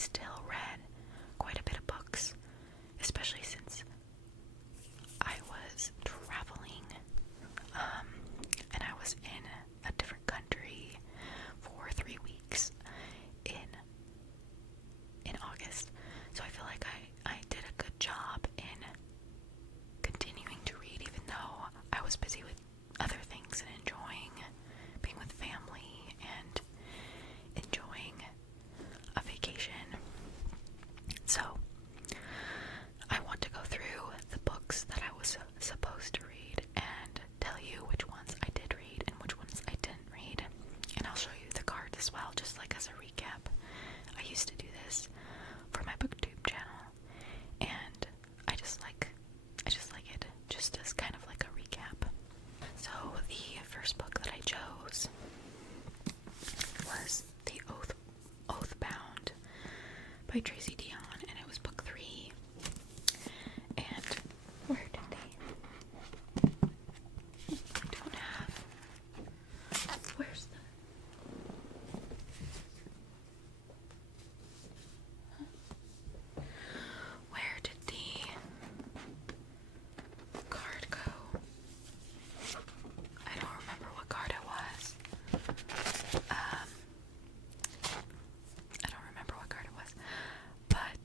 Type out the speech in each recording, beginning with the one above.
still read quite a bit of books, especially since I was traveling, and I was in a different country for 3 weeks in August. So I feel like I did a good job in continuing to read, even though I was busy with other things and enjoying being with family and enjoying a vacation. So I want to go through the books that I was supposed to read and tell you which ones I did read and which ones I didn't read. And I'll show you the cards as well, just like as a recap. I used to do this for my booktube channel, and I just like it, just as kind of like a recap. So the first book that I chose was The Oathbound by Tracy Dion, and it was book 3. And where did I don't have, where's the, where did the card go? I don't remember what card it was. I don't remember what card it was, but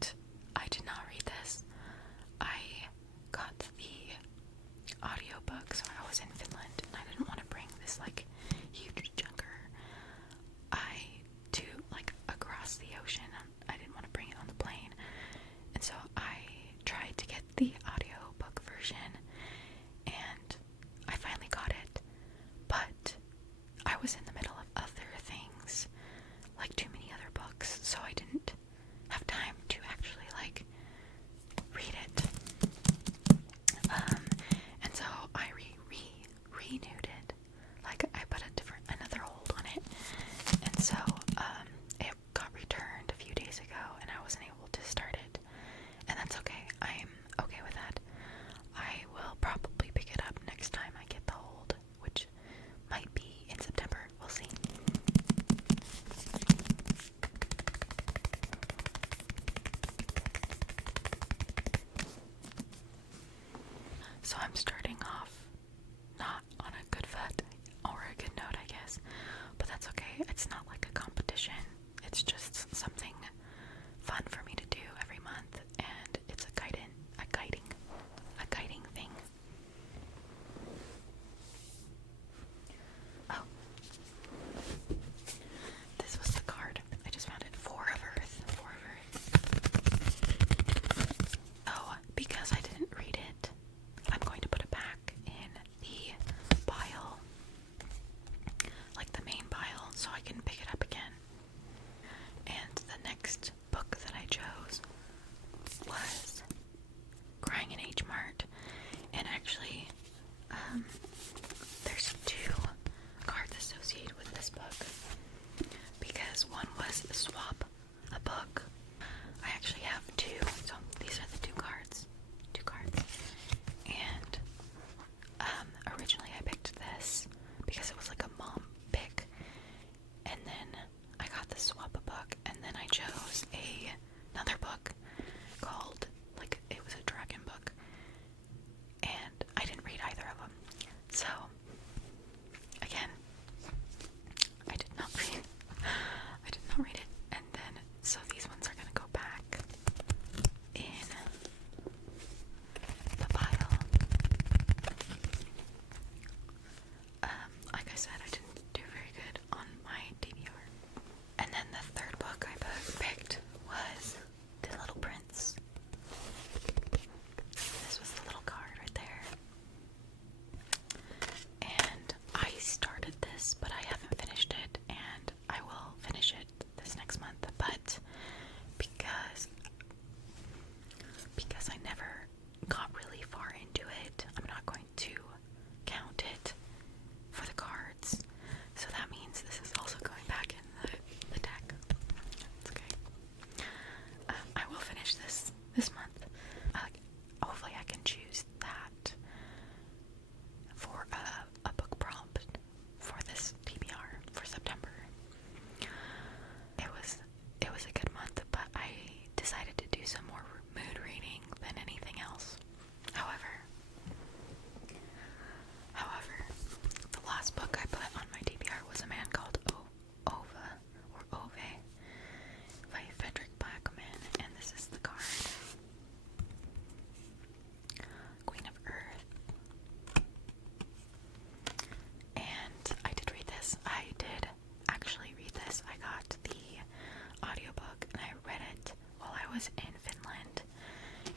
was in Finland,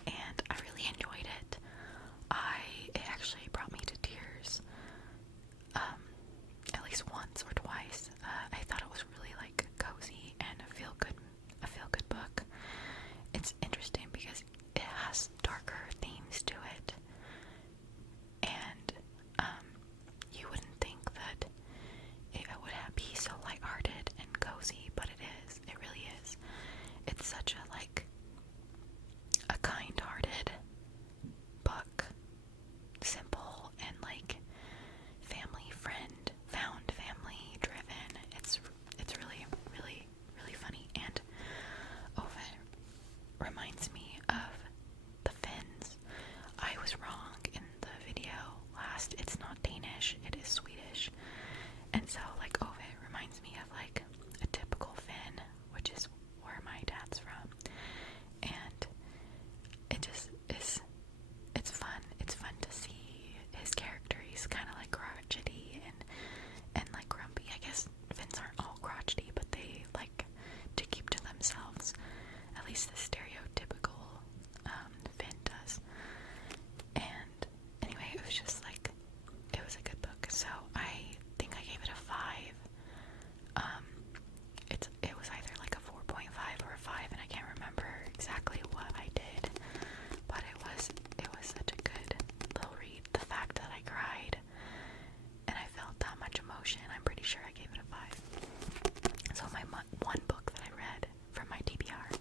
and I really enjoyed it. It actually brought me to tears, at least once or twice. I thought it was really like cozy and a feel good book. It's interesting because it has darker themes to it, and you wouldn't think that it would be so lighthearted and cozy, but it is. It really is. It's such a kind-hearted book, simple and found family driven. It's really, really, really funny. And Ove reminds me of the Finns. I was wrong in the video last. It's not Danish, it is Swedish. And so Ove reminds me of a typical Finn, which is where my dad's from. And it just is, it's fun. It's fun to see his character. He's kind of crotchety and grumpy. I guess Finns aren't all crotchety, but they like to keep to themselves. At least the stereotypical Finn does. And anyway, it was just it was a good book. So I think I gave it a 5. It was either a 4.5 or a 5, and I can't remember exactly what I did, but it was such a good little read. The fact that I cried and I felt that much emotion, I'm pretty sure I gave it a 5. So my one book that I read from my TBR.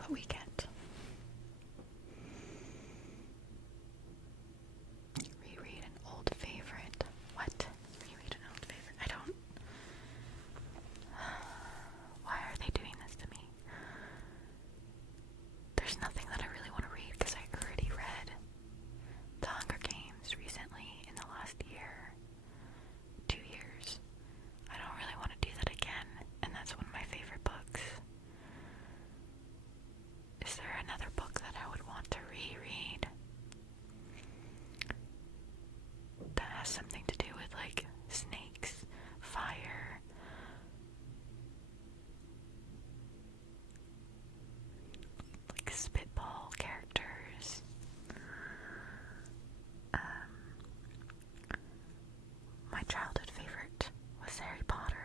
what we get. Reread an old favorite. What? Reread an old favorite? I don't... Why are they doing this to me? There's nothing that I really want to read because I already read The Hunger Games recently in the last year, 2 years. I don't really want to do that again, and that's one of my favorite books. Is there another book that I would want to reread that has something to do with like snakes, fire, like spitball characters? My childhood favorite was Harry Potter,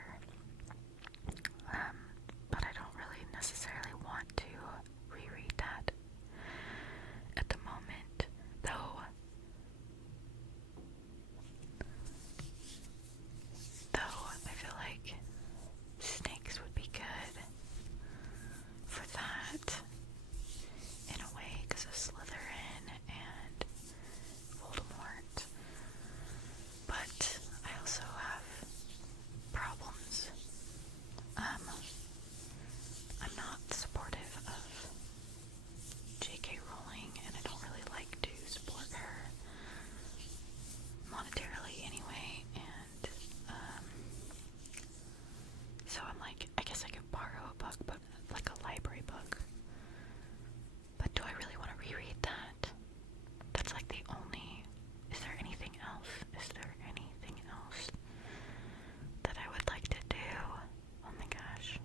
but I don't really necessarily want to reread that at the moment, though. I feel like snakes would be good for that in a way because of Slytherin and Voldemort. But I also have problems. I'm not supportive of J.K. Rowling, and I don't really like to support her monetarily anyway, and so I'm like, I guess I could borrow a book, but like a library book. But do I really want to reread that? That's like the only... Is there anything else? Is there anything else that I would like to do? Oh my gosh.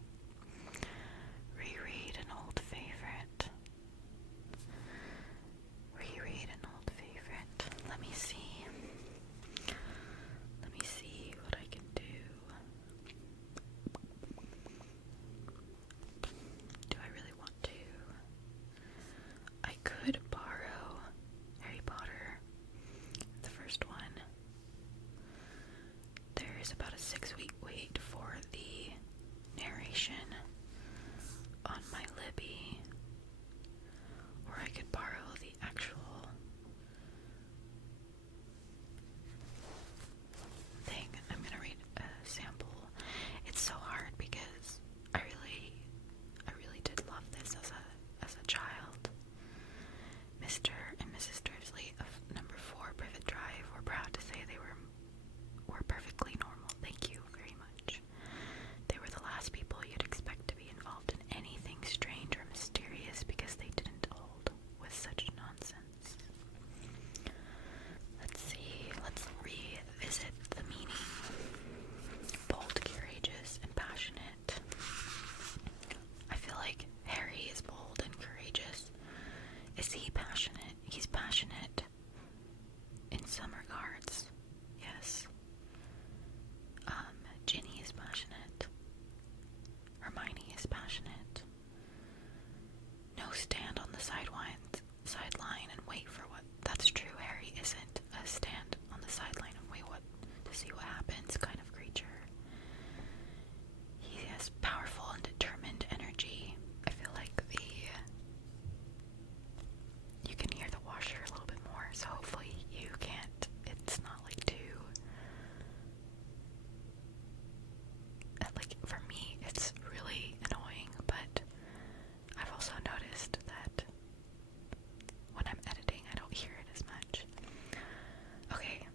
Reread an old favorite. Reread an old favorite. Let me see. Let me see what I can do. Do I really want to? I could borrow Harry Potter, the first one. There is about a 6-week wait for the narration on my Libby, or I could borrow the actual thing. I'm gonna read a sample. It's so hard because I really did love this as a child. Mr. and Mrs. Dursley of number 4 Privet Drive were proud to say they were perfectly normal. Thank you very much. They were the last people you'd expect to be involved in anything strange or mysterious because they didn't hold with such nonsense. Let's see, let's revisit the meaning. Bold, courageous, and passionate. I feel like Harry is bold and courageous. Is he passionate? He's passionate in some regards, yes. Ginny is passionate. Hermione is passionate. No stand on the sideline and wait for what... That's true, Harry isn't a stand on the sideline and wait to see what happens kind of creature. He has powerful and determined energy. I feel like you can hear the washer a little bit more, so hopefully you can't. It's not like too... Like, for me, it's really annoying, but I've also noticed that when I'm editing, I don't hear it as much. Okay.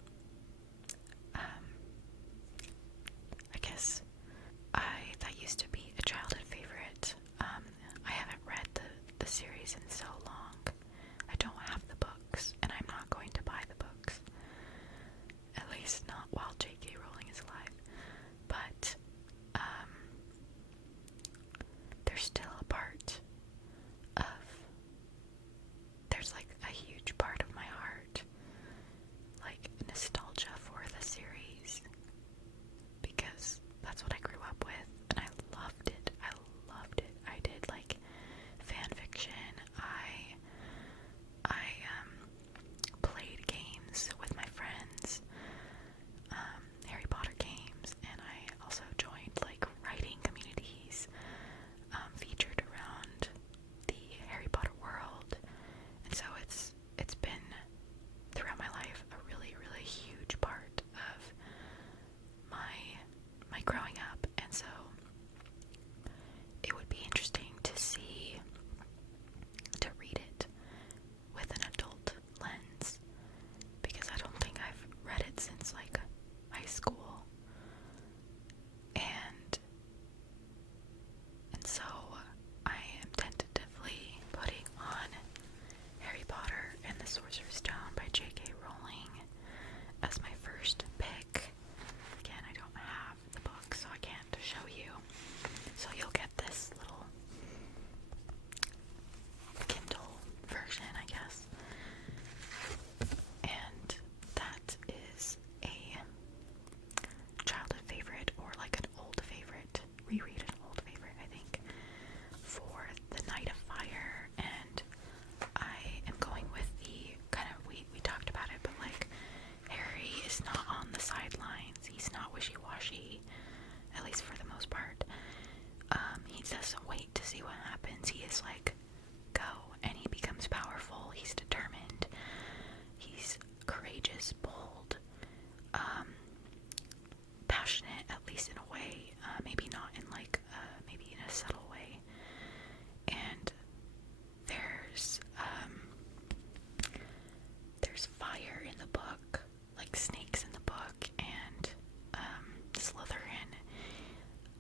he's like, go, and he becomes powerful. He's determined. He's courageous, bold, passionate, at least in a way. Maybe not in like, maybe in a subtle way. And there's fire in the book, like snakes in the book, and Slytherin.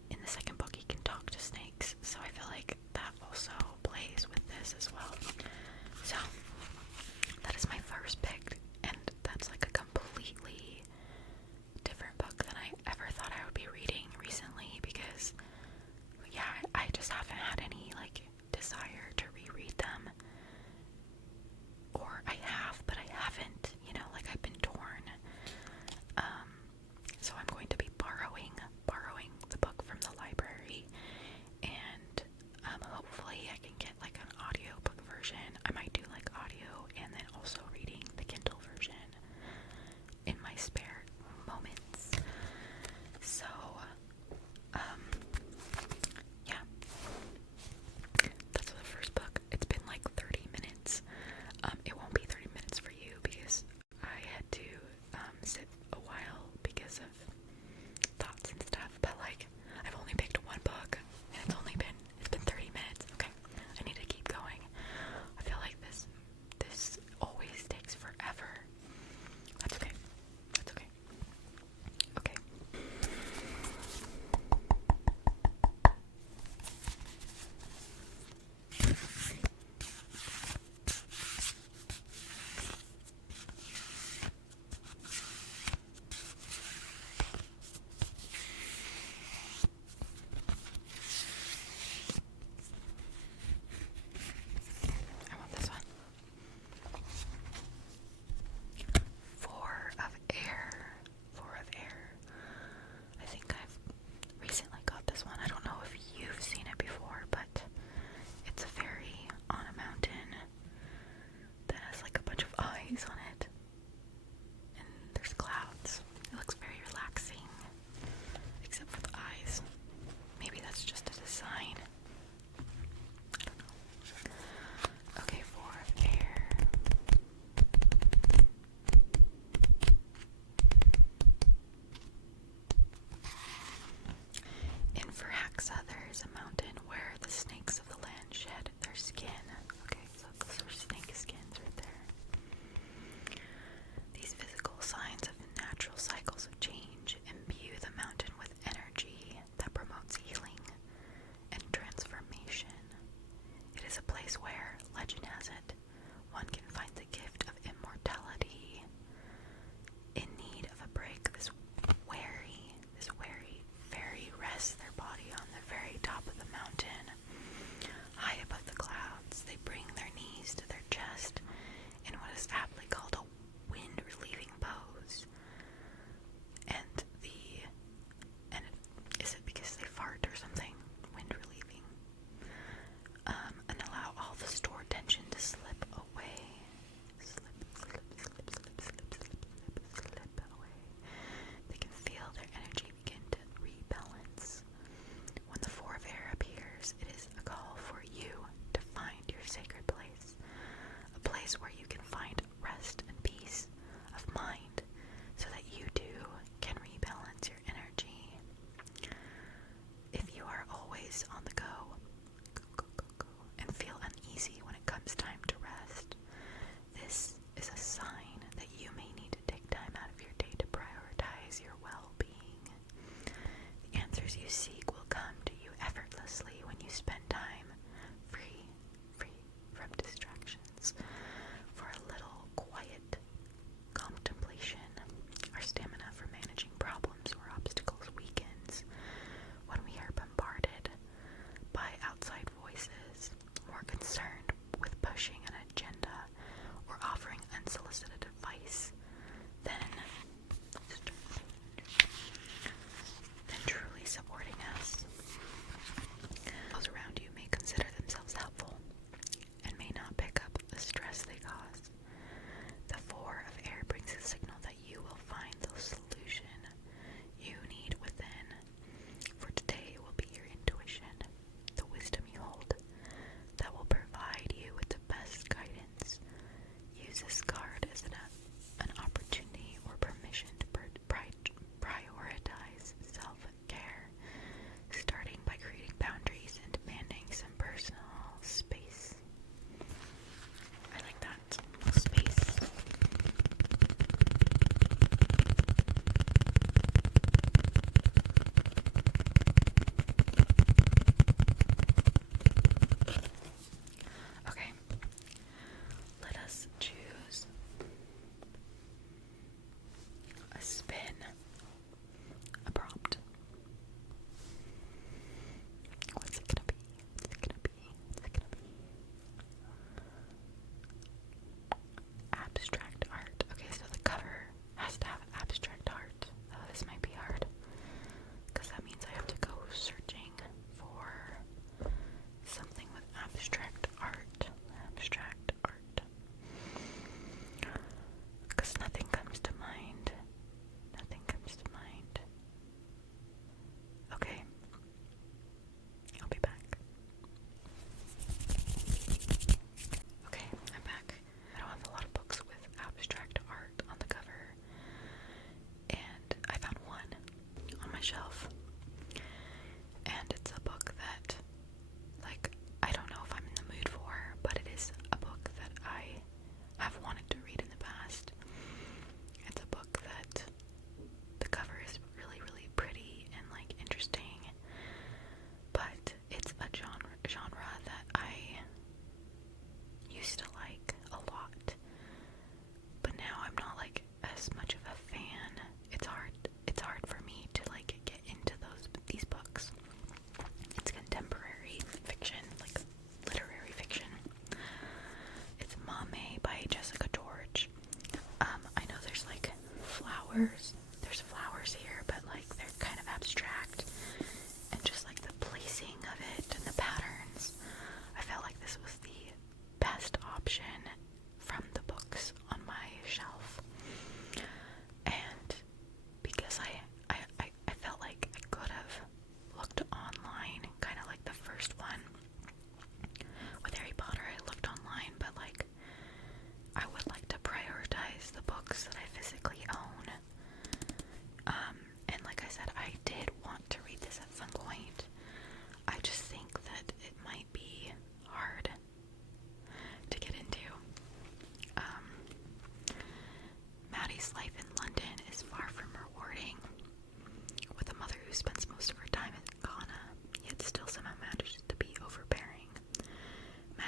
In the second book, he can talk to snakes, so I feel like that also plays with this as well. So that is my first pick, and that's like a completely different book than I ever thought I would be reading recently, because yeah, I just haven't had any like desire to reread them. Or I have, but I haven't, you know, like I've been torn. So I'm going to be borrowing the book from the library, and hopefully I can get like an audiobook version. I might do like audio and then also reading the Kindle version in my spare moments. So, yeah. That's the first book. It's been like 30 minutes. It won't be 30 minutes for you because I had to sit a while because of thoughts and stuff, but like I've only picked one book and it's been 30 minutes. Okay, I need to keep going. I feel like this always takes forever. That's okay. That's okay. Okay. I want this one. Four of Air. I think I've recently got this one. I don't know if you've seen it before, but it's a fairy on a mountain that has like a bunch of eyes on it. And there's clouds. It looks very relaxing, except for the eyes. Maybe that's just a design. I don't know. Okay, Four of Air. In Firaxa, there is a mountain where the snakes of the land shed their skin. Okay, so those are snake skins right there. These physical signs of natural cycles of change imbue the mountain with energy that promotes healing and transformation. It is a place where, legend has it, one can find the gift of immortality. In need of a break, this wary fairy rests their body on the very top of the mountain. High above the clouds, they bring their knees to their chest in what is aptly called a wind-relieving pose. And is it because they fart or something? Wind-relieving. And allow all the stored tension to slip away.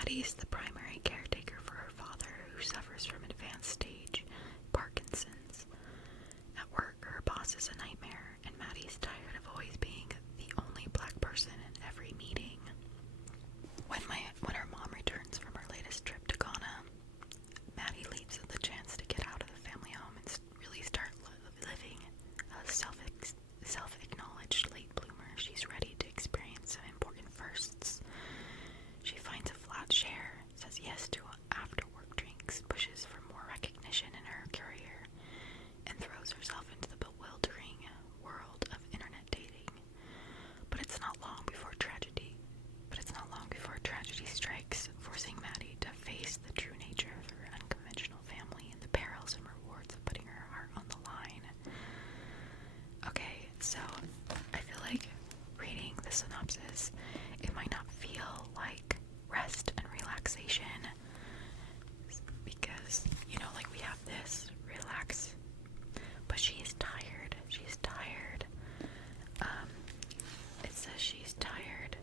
Maddie's the primary caretaker for her father, who suffers from advanced stage Parkinson's. At work, her boss is a nightmare, and Maddie's tired of always being the only black person in every meeting. When her mom returns from her latest trip to Ghana, Maddie leaps at the chance to get out of the family home and really start living a self-acknowledged late bloomer. She's ready to experience some important firsts. She finds a flat share, says yes to after-work drinks, pushes for more recognition in her career, and throws herself into the bewildering world of internet dating. But it's not long before tragedy strikes, forcing Maddie to face the true nature of her unconventional family and the perils and rewards of putting her heart on the line. Okay, so I feel like reading the synopsis, it might not feel like rest and relaxation, because, you know, like we have this relax, but she is tired. She's tired. It says she's tired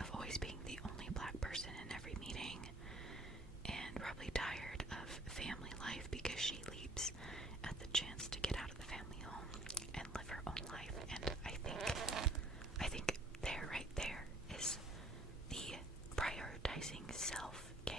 of always being the only black person in every meeting, and probably tired of family life because she leaps at the chance to get out of the family home and live her own life. And I think there, right there, is the prioritizing self-care.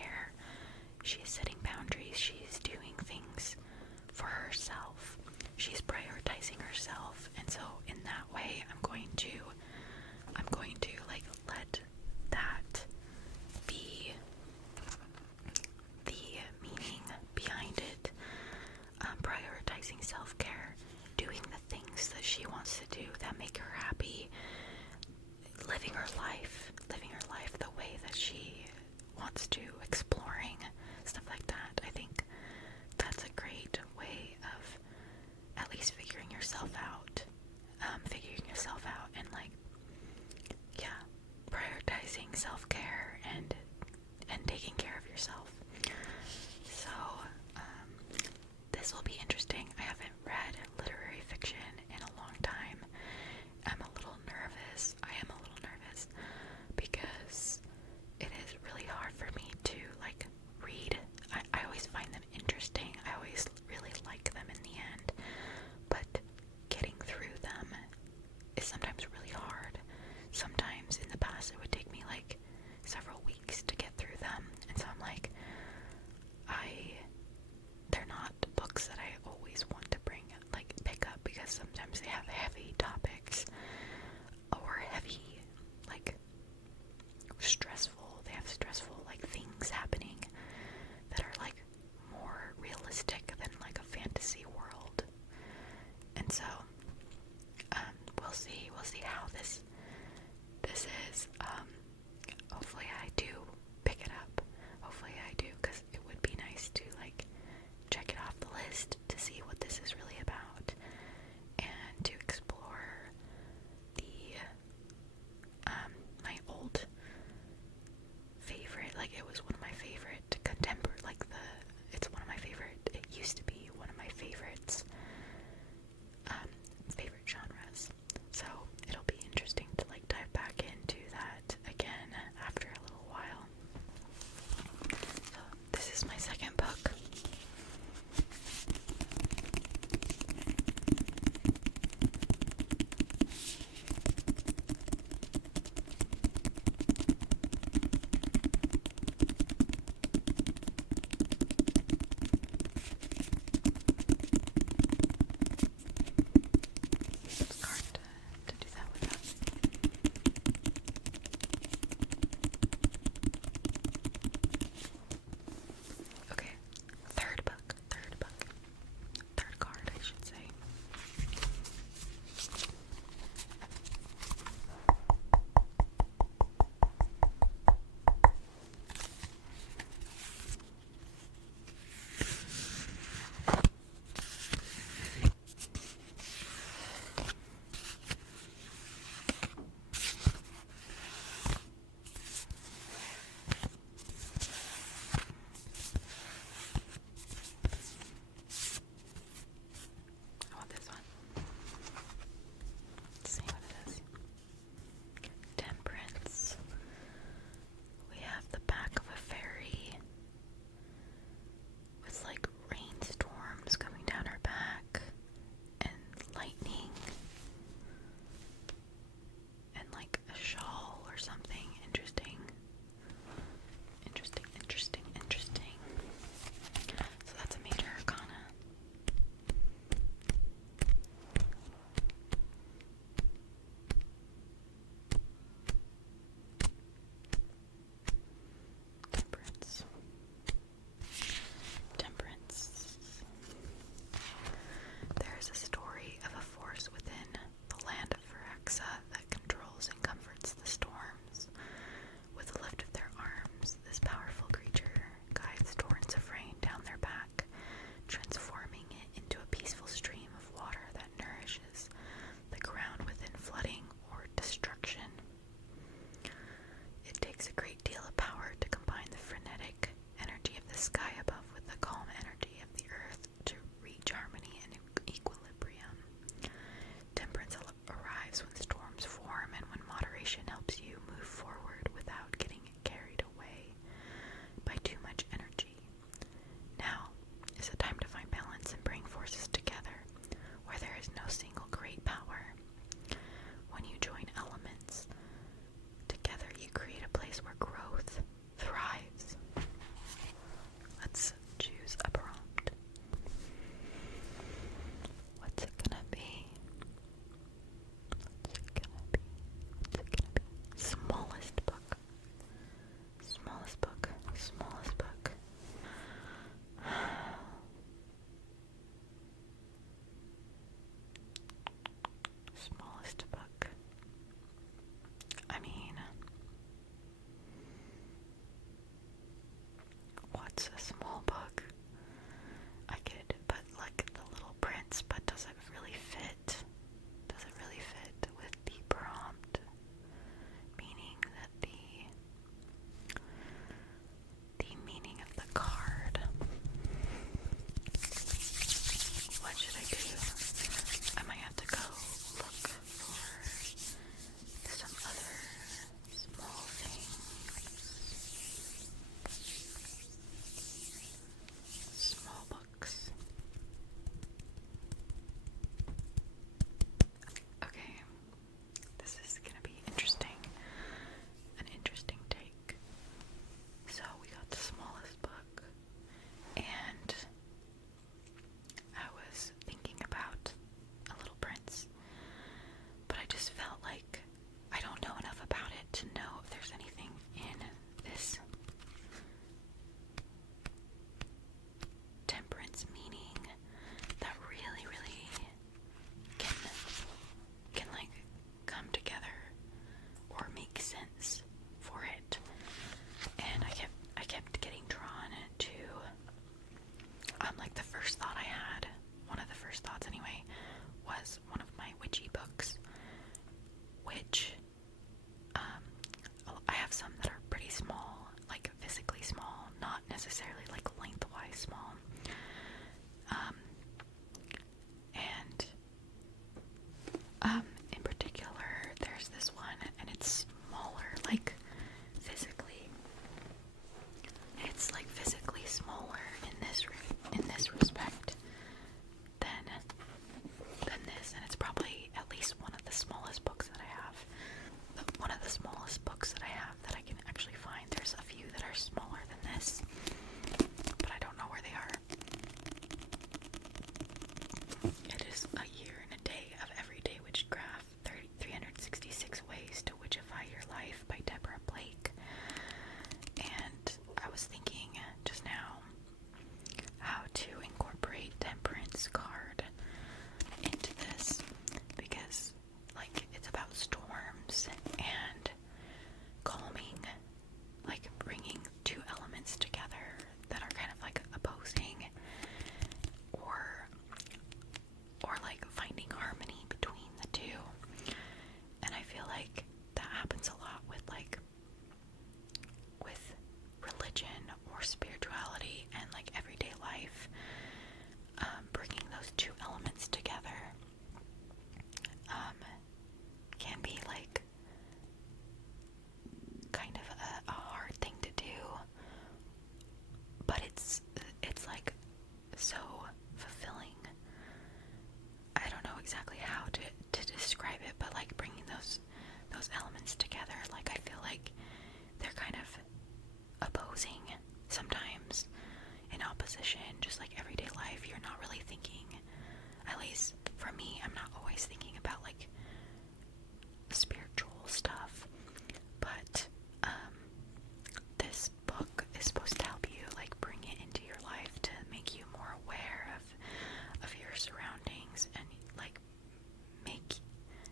sky above with the calm energy of the earth to reach harmony and equilibrium. Temperance arrives when storms form and when moderation helps you move forward without getting carried away by too much energy. Now is the time to find balance and bring forces together where there is no single great power. When you join elements together, you create a place where growth thrives. Let's choose a prompt. What's it gonna be? Smallest book. Smallest book. Smallest book. Smallest book. I mean, what's a small book? I could put like The Little Prince, but does it really fit? Does it really fit with the prompt? Meaning that the meaning of the card. What should I do? I might have to go look for some other small things. Small books. Okay, this is gonna be interesting. An interesting take. So we got the smallest book, and I was thinking about A Little Prince, but I just felt like I don't know enough about it to know if there's anything in this temperance meaning that really, really can like come together or make sense for it. And I kept getting drawn to like the first thought I had, one of the first thoughts anyway, was one of my witchy books, which I have some that are pretty small, like physically small, not necessarily like lengthwise small. And in particular, there's this one, and it's smaller, like physically. It's like physically smaller in this respect than this, and it's probably at least one of the smallest books that I have. One of the smallest books that I have that I can actually find. There's a few that are smaller than this, but I don't know where they are. It is A Year and a Day of Everyday Witchcraft, 366 Ways to Witchify Your Life by Deborah Blake. And I was thinking just now how to incorporate temperance card into this, because like it's about storms and calming, like bringing two elements together that are kind of like opposing, or like finding harmony between the two. And I feel like that happens a lot with religion or spirituality and like everyday life. Bringing those two elements together can be like kind of a hard thing to do, but it's like so fulfilling. I don't know exactly how to describe it, but like bringing those elements together, like I feel like they're kind of opposing sometimes, in opposition, just like everyday life. You're not really thinking, at least for me, I'm not always thinking about like spiritual stuff, but this book is supposed to help you like bring it into your life to make you more aware of your surroundings and like make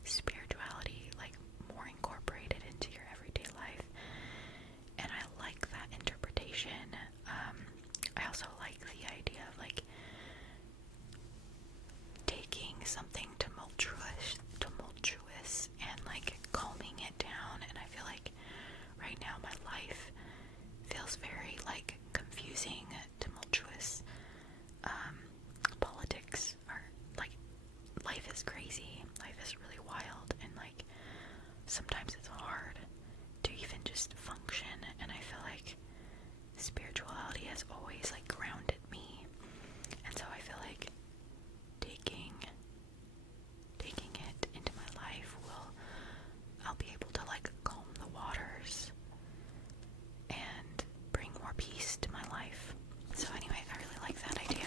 spirituality like more incorporated into your everyday life. And I like that interpretation. I also like the idea of like taking something tumultuous and like calming it down. And I feel like right now my life feels very like confusing has always like grounded me. And so I feel like taking it into my life I'll be able to like calm the waters and bring more peace to my life. So anyway, I really like that idea.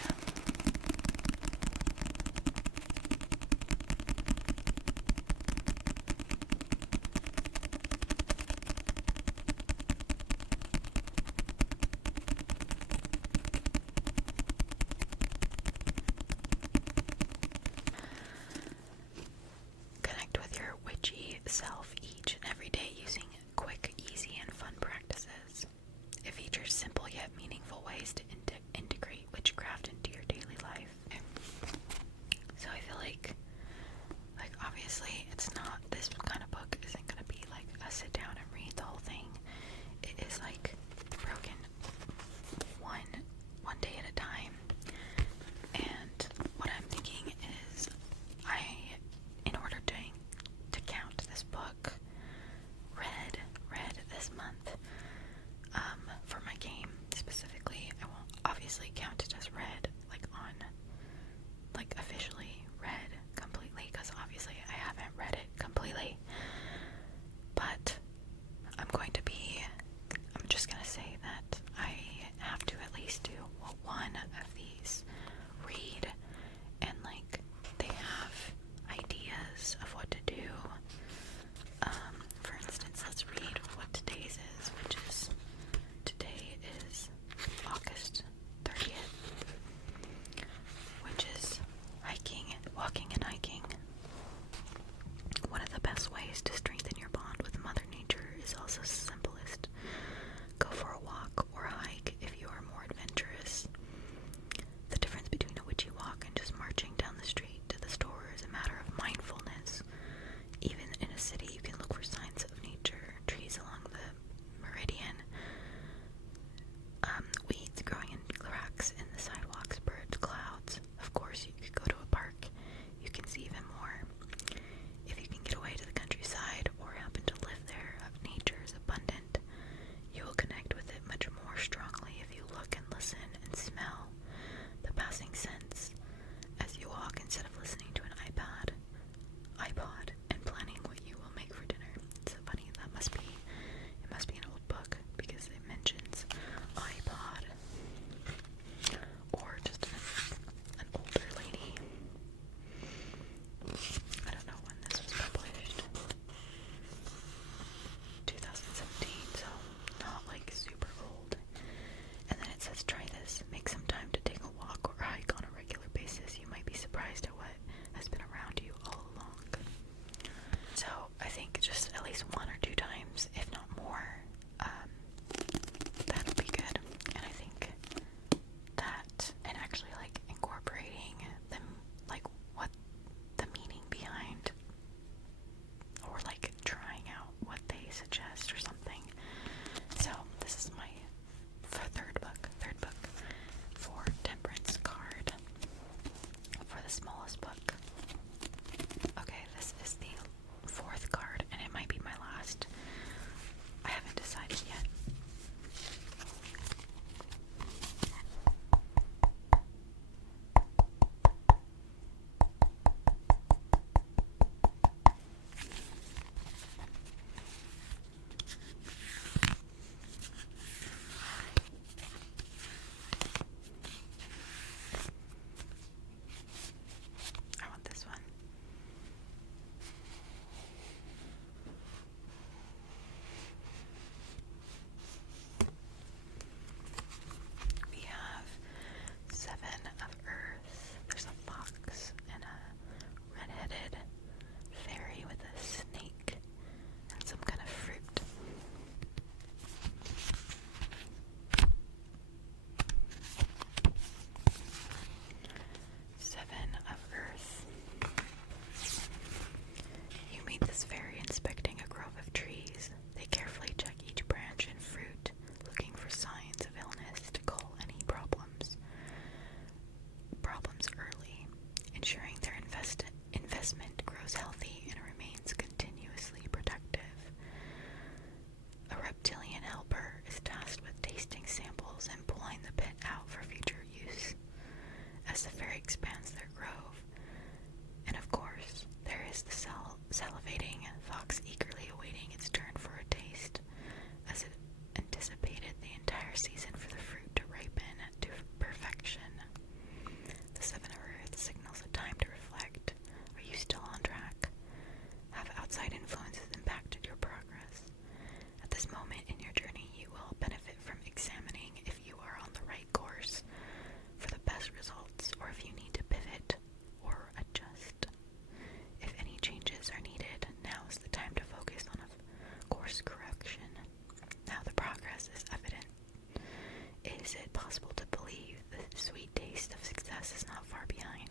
is it possible to believe the sweet taste of success is not far behind?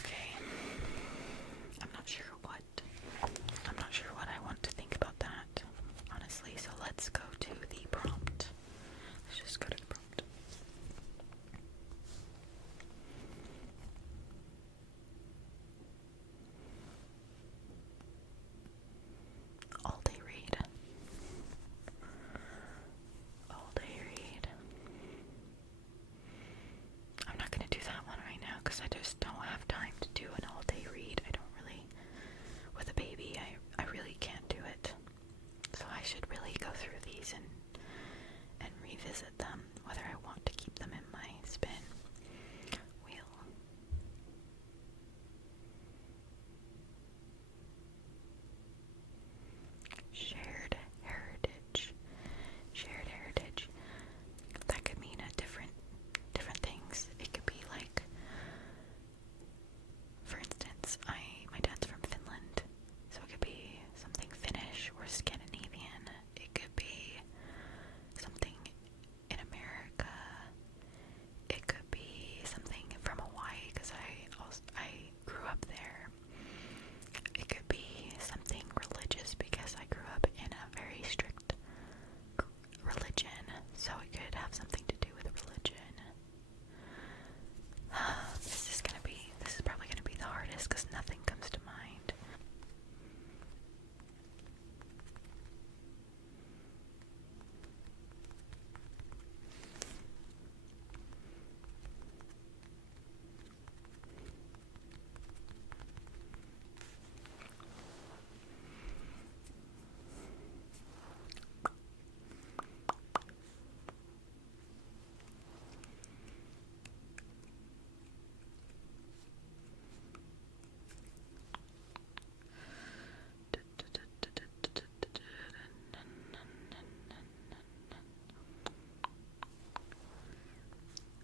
Okay. I'm not sure what I want to think about that, honestly, so let's go to the prompt. Let's just go to the prompt. All day read. All day read. I'm not gonna do that one right now because I just don't have time to do an all day read. I don't really, with a baby, I really can't do it. So I should really go through these and revisit them, whether I want to keep them in my spin wheel. Shared heritage. Shared heritage. That could mean different things. It could be like, for instance, my dad's from Finland, so it could be something Finnish or Scandinavian. It could be something in America. It could be something from Hawaii because I grew up there. It could be something religious because I grew up in a very strict religion, so it could have something to do with religion. This is probably gonna be the hardest because nothing comes to mind.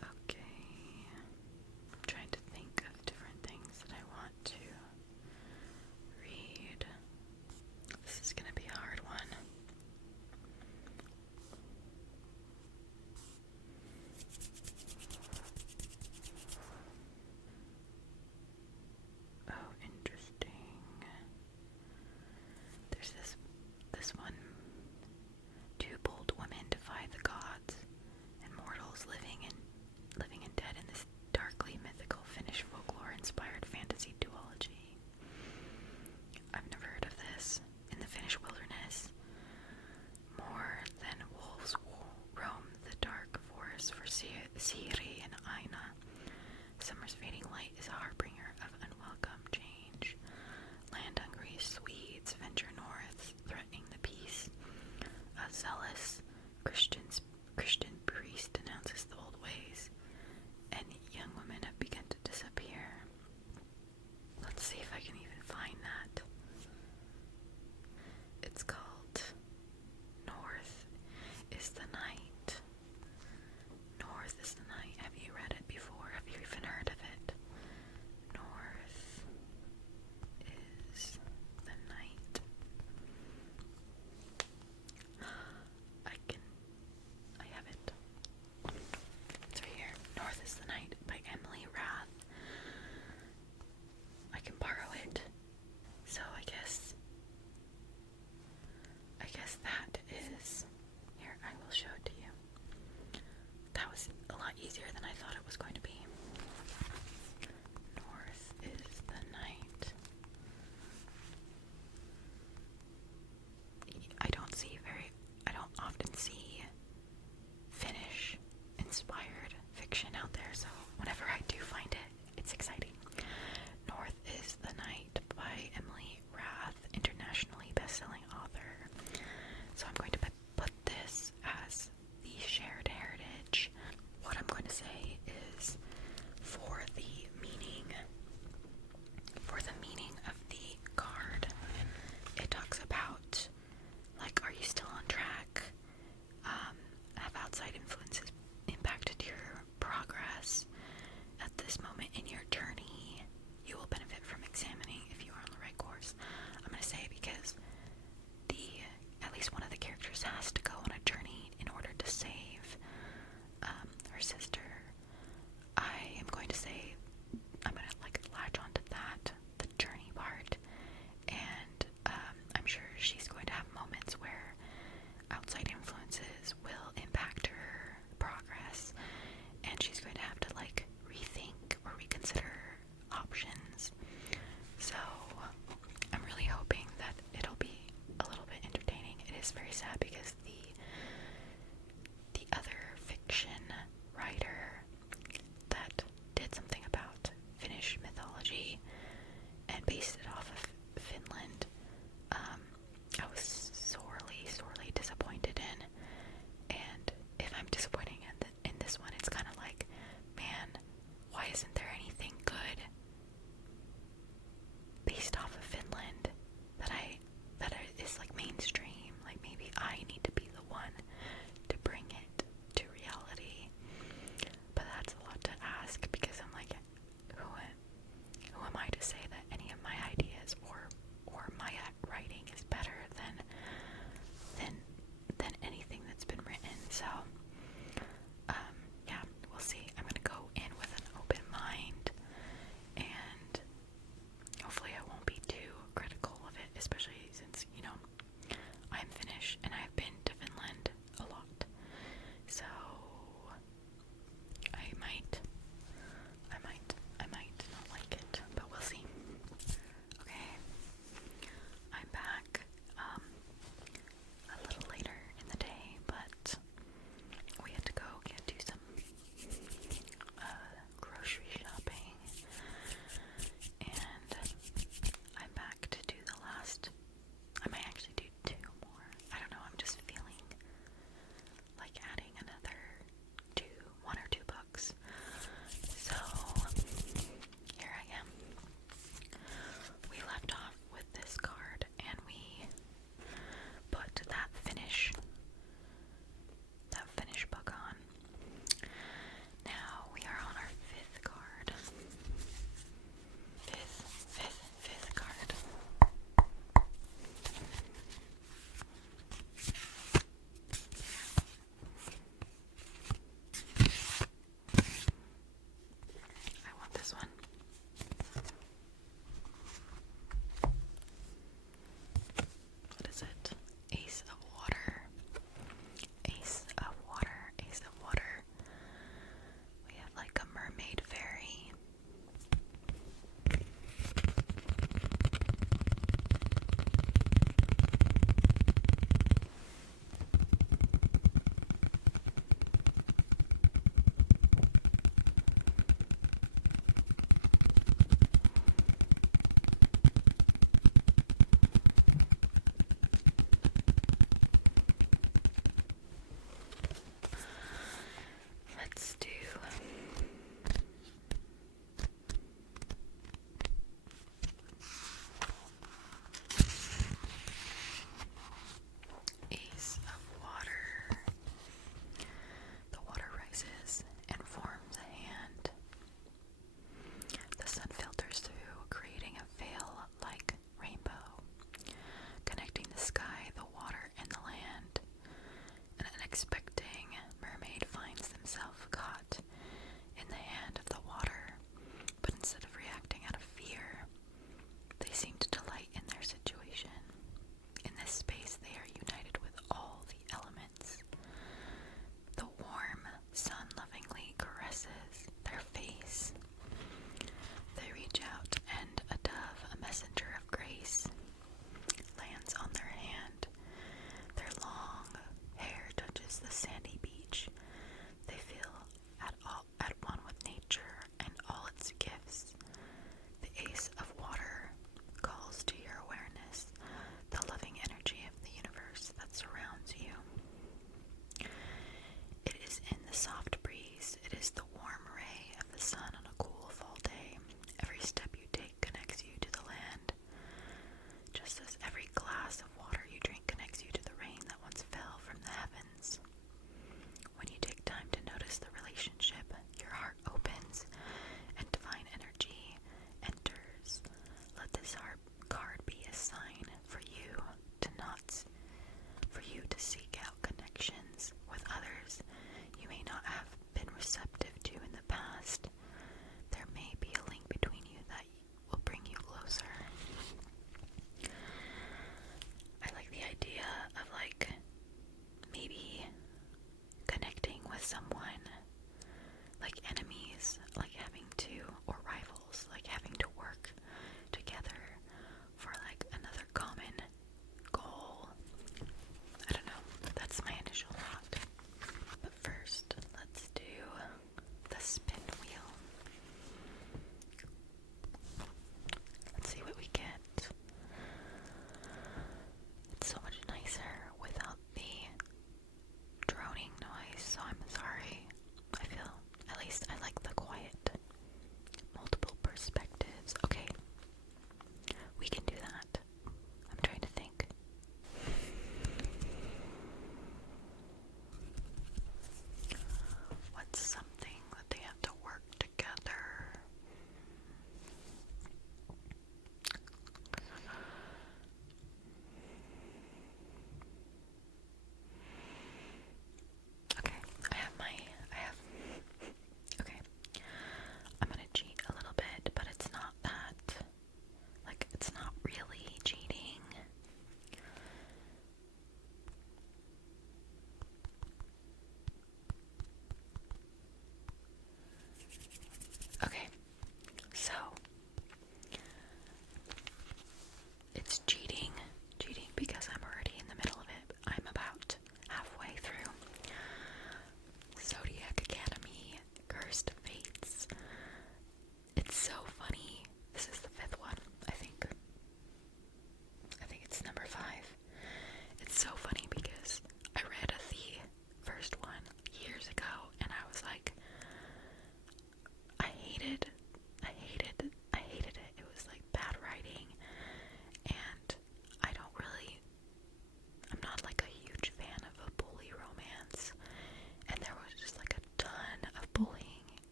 Okay, I'm trying to think of different things that I want to read. This is gonna be a hard one. Oh, interesting. There's this one. Two bold women defy the gods and mortals living and dead in this darkly mythical Finnish folklore-inspired fantasy duology. I've never heard of this. In the Finnish wilderness, more than wolves roam the dark forest for Siri and Aina. Summer's fading light is a harbinger of unwelcome change. Land-hungry Swedes venture north, threatening the peace. A zealous Christian priest denounces the old ways, and young women have begun to disappear. Let's see if I can even find that. It's called North is the Night. North is the Night. Have you read it before? Have you even heard of it? North is the Night. I have it. It's right here. North is the Night by Emily Rath. I can borrow it. So I guess that is, here, I will show it to you. That was a lot easier than I thought it was going to be. North is the Night. I don't often see Finnish inspired fiction out there, so whenever I do find it, it's exciting. North is the Night by Emily Rath, internationally best-selling author. So I'm going to put this as the shared heritage. What I'm going to say is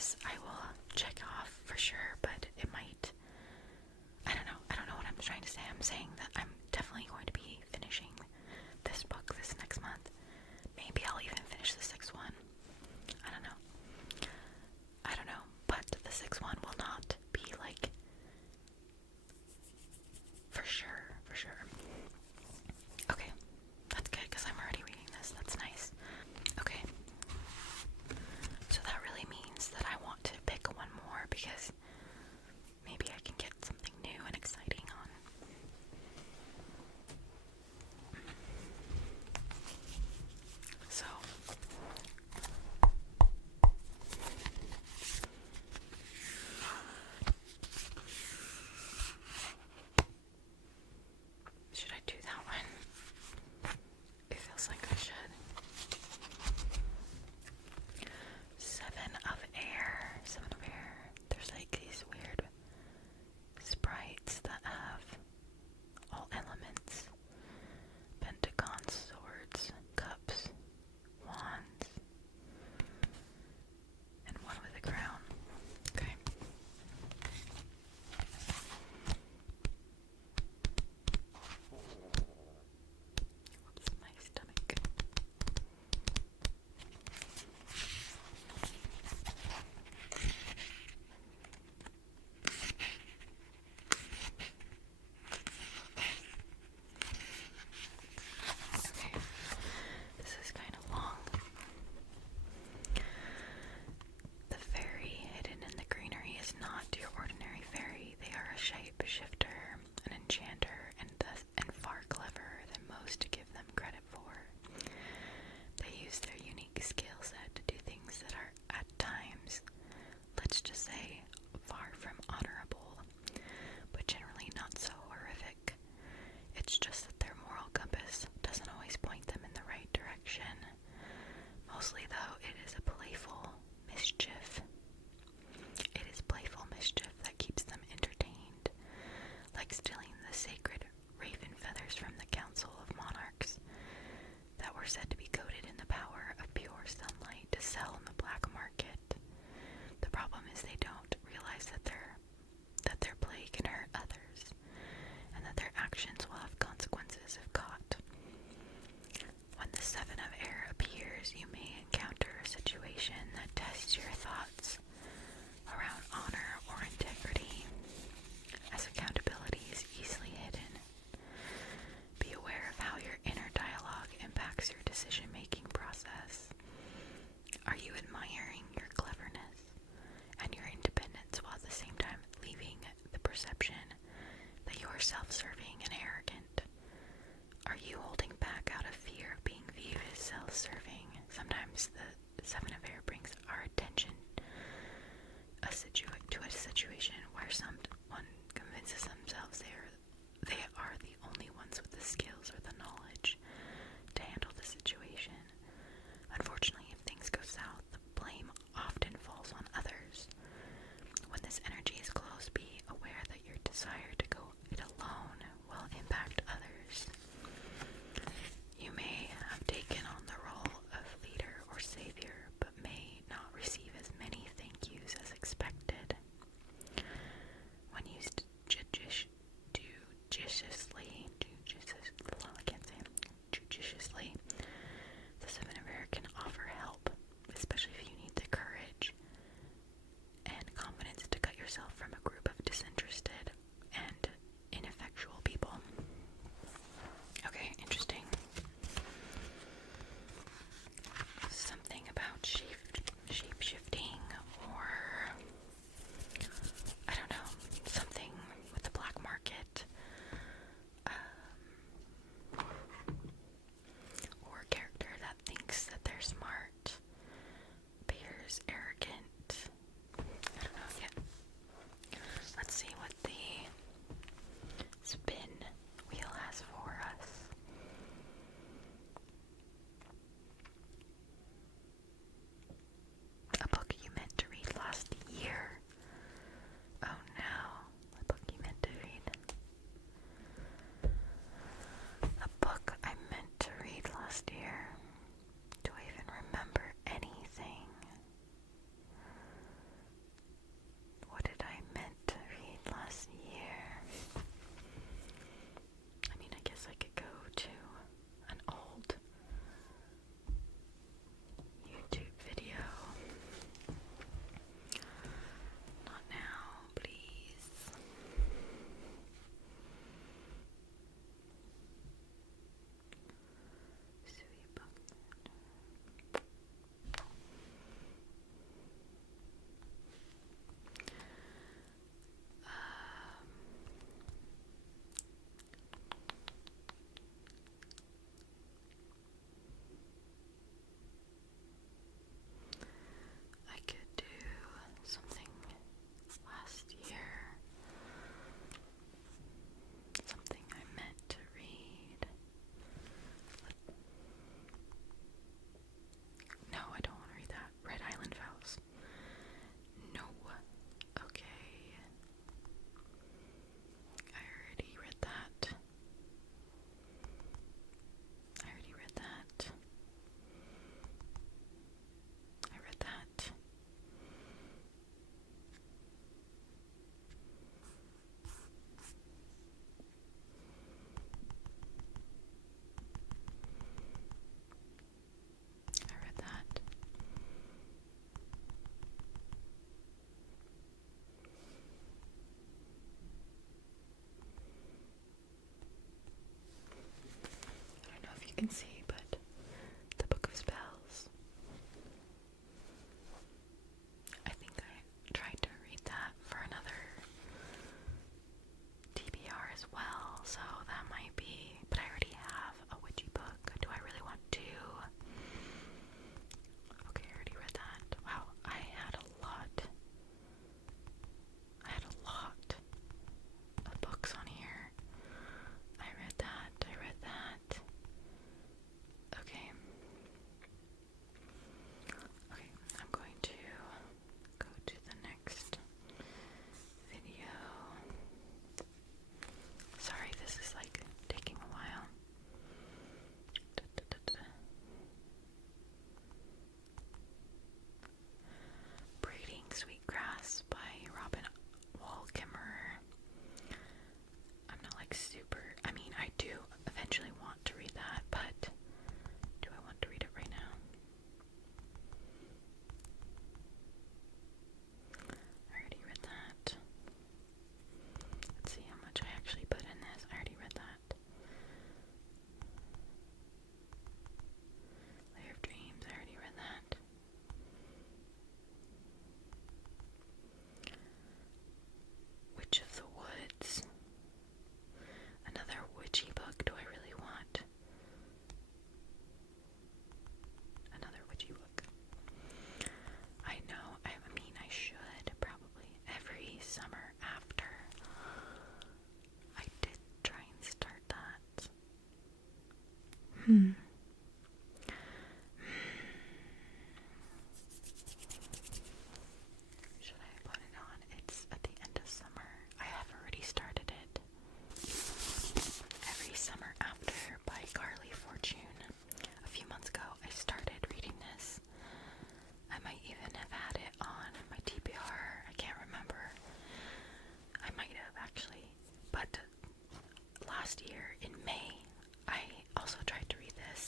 this I will check off for sure, but it might, I don't know what I'm trying to say. I'm saying that I'm definitely going to be finishing this book this next month. Maybe I'll even finish the sixth one. I don't know, but the sixth one will not be like, for sure. Okay, that's good, because I'm already reading this. That's nice. Okay, so that really means that I want to pick one more, because maybe I can get something new and exciting on. So, should I do that one? It feels like I should. Seven of Air. There's like these weird sprites that have all elements. Pentagon, swords, cups, wands, and one with a crown. Okay. Whoops, my stomach. Okay, this is kind of long. The fairy hidden in the greenery is not your ordinary fairy. They are a shapeshifter, an enchanter, and far cleverer than most give them credit for. They use their unique skill set to do things that are, at times, let's just say, far from honorable, but generally not so horrific. It's just that their moral compass doesn't always point them in the right direction. Mostly, though, it is playful mischief that keeps them entertained, like stealing the sacred raven feathers from the council of monarchs that were said to be coated in the power of pure sunlight to sell in the black market. The problem is they don't realize that their play can hurt others, and that their actions will have consequences if caught. When the Seven of Air appears, you may encounter a situation that tests your thoughts around honor or integrity, as accountability is easily hidden. Be aware of how your inner dialogue impacts your decision-making process. Are you admiring your cleverness and your independence while at the same time leaving the perception that you are self-serving and arrogant? Are you holding back out of fear of being viewed as self-serving? Sometimes the Seven of Air brings our attention to a situation where someone convinces themselves they are the only ones with the skills or the knowledge to handle the situation. Unfortunately, if things go south, the blame often falls on others. When this energy is close, be aware that your desire to go it alone will impact others. You may have taken on the role of leader or savior, but may not receive as many thank yous as expected. When used can see, but the Book of Spells. I think I tried to read that for another TBR as well, so that might be, but I already have a witchy book. Do I really want to? Okay, I already read that. Wow, I had a lot of books on here. I read that. Okay. Okay, I'm going to go to the next video. Sorry, this is like taking a while. Braiding Sweetgrass by Robin Wall Kimmerer. I'm not like super, I mean, I do eventually want to read that, but do I want to read it right now? I already read that. Let's see how much I actually put in this. I already read that. Layer of Dreams, I already read that. Witch of the Woods. Another witchy book. Do I really want another witchy book? I know, I mean, I should probably every summer after. I did try and start that. Should I put it on? It's at the end of summer. I have already started it. Every Summer After by Carly Fortune. A few months ago, I started reading this. I might even have had it on my TBR. I can't remember. I might have actually. But last year in May, I also tried to read this.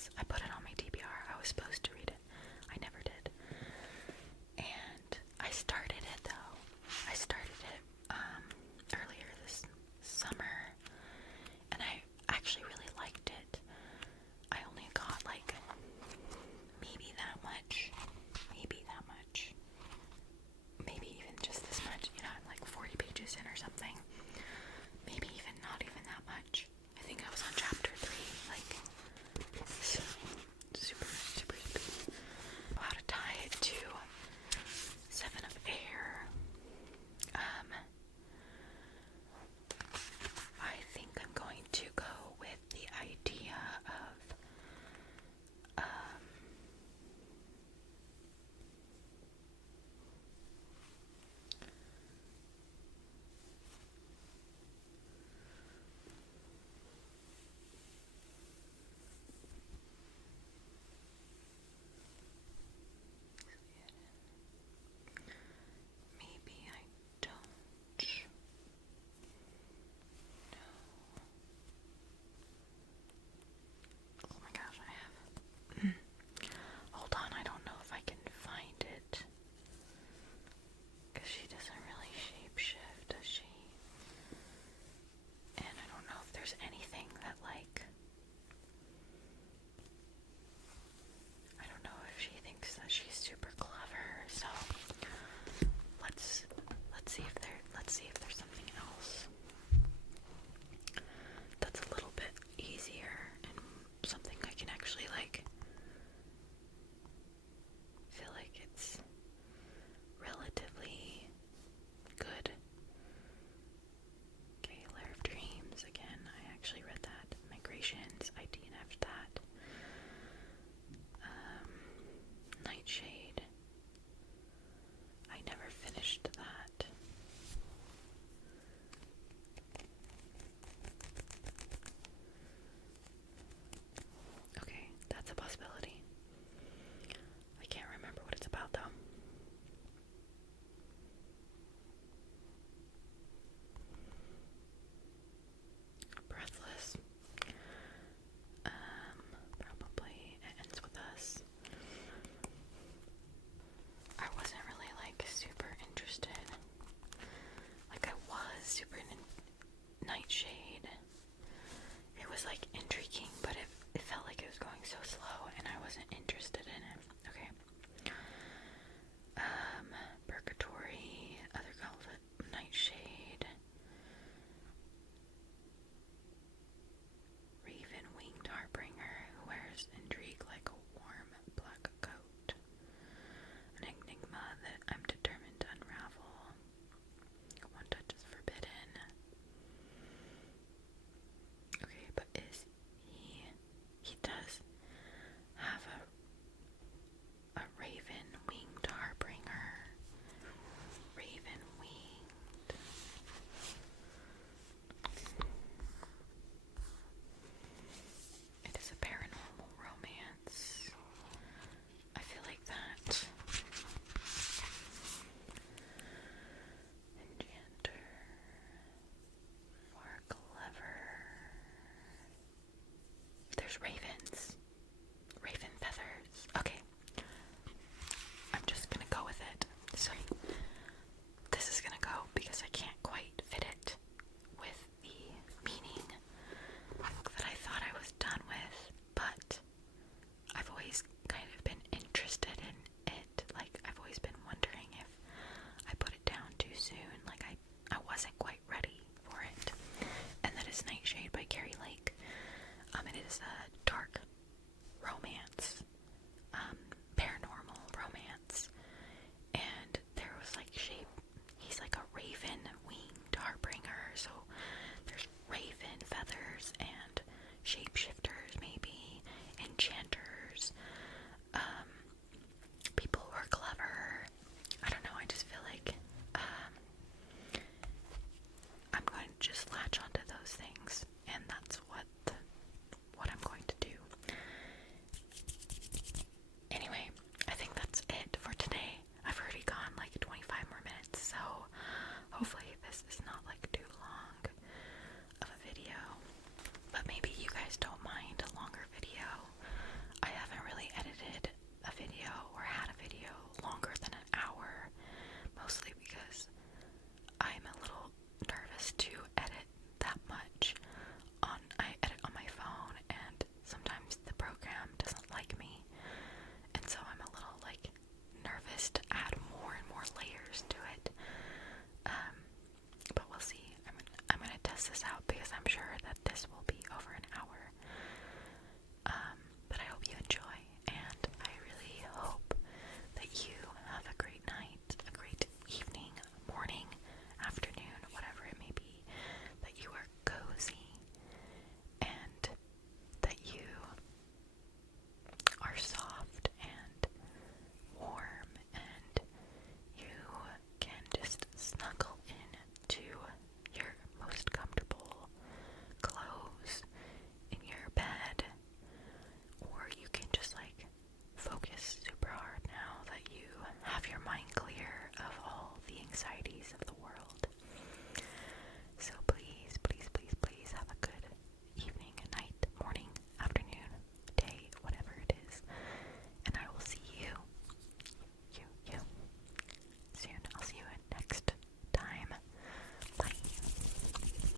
next